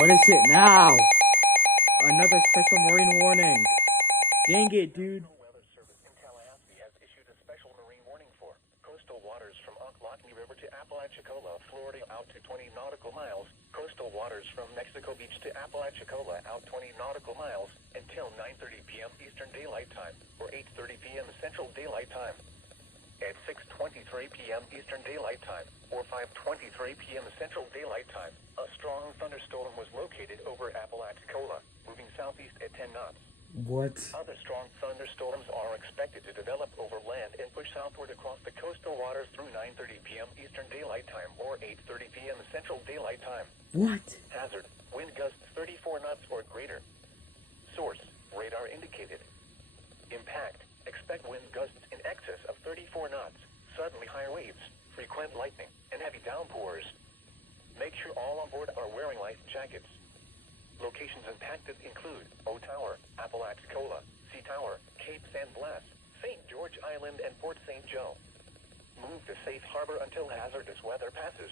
What is it now? Another special marine warning. Dang it, dude. National Weather Service in Tallahassee has issued a special marine warning for coastal waters from Ocklawaha River to Apalachicola, Florida, out to 20 nautical miles. Coastal waters from Mexico Beach to Apalachicola, out 20 nautical miles until 9:30 p.m. Eastern Daylight Time or 8:30 p.m. Central Daylight Time. At 6:23 p.m. Eastern Daylight Time or 5:23 p.m. Central Daylight Time, a strong thunderstorm was located over Apalachicola, moving southeast at 10 knots. What? Other strong thunderstorms are expected to develop over land and push southward across the coastal waters through 9:30 p.m. Eastern Daylight Time or 8:30 p.m. Central Daylight Time. What? Hazard: wind gusts 34 knots or greater. Source: radar indicated. Impact: expect wind gusts in excess of 34 knots, suddenly higher waves, frequent lightning, and heavy downpours. Make sure all on board are wearing life jackets. Locations impacted include O Tower, Apalachicola, Sea Tower, Cape San Blas, St. George Island, and Port St. Joe. Move to safe harbor until hazardous weather passes.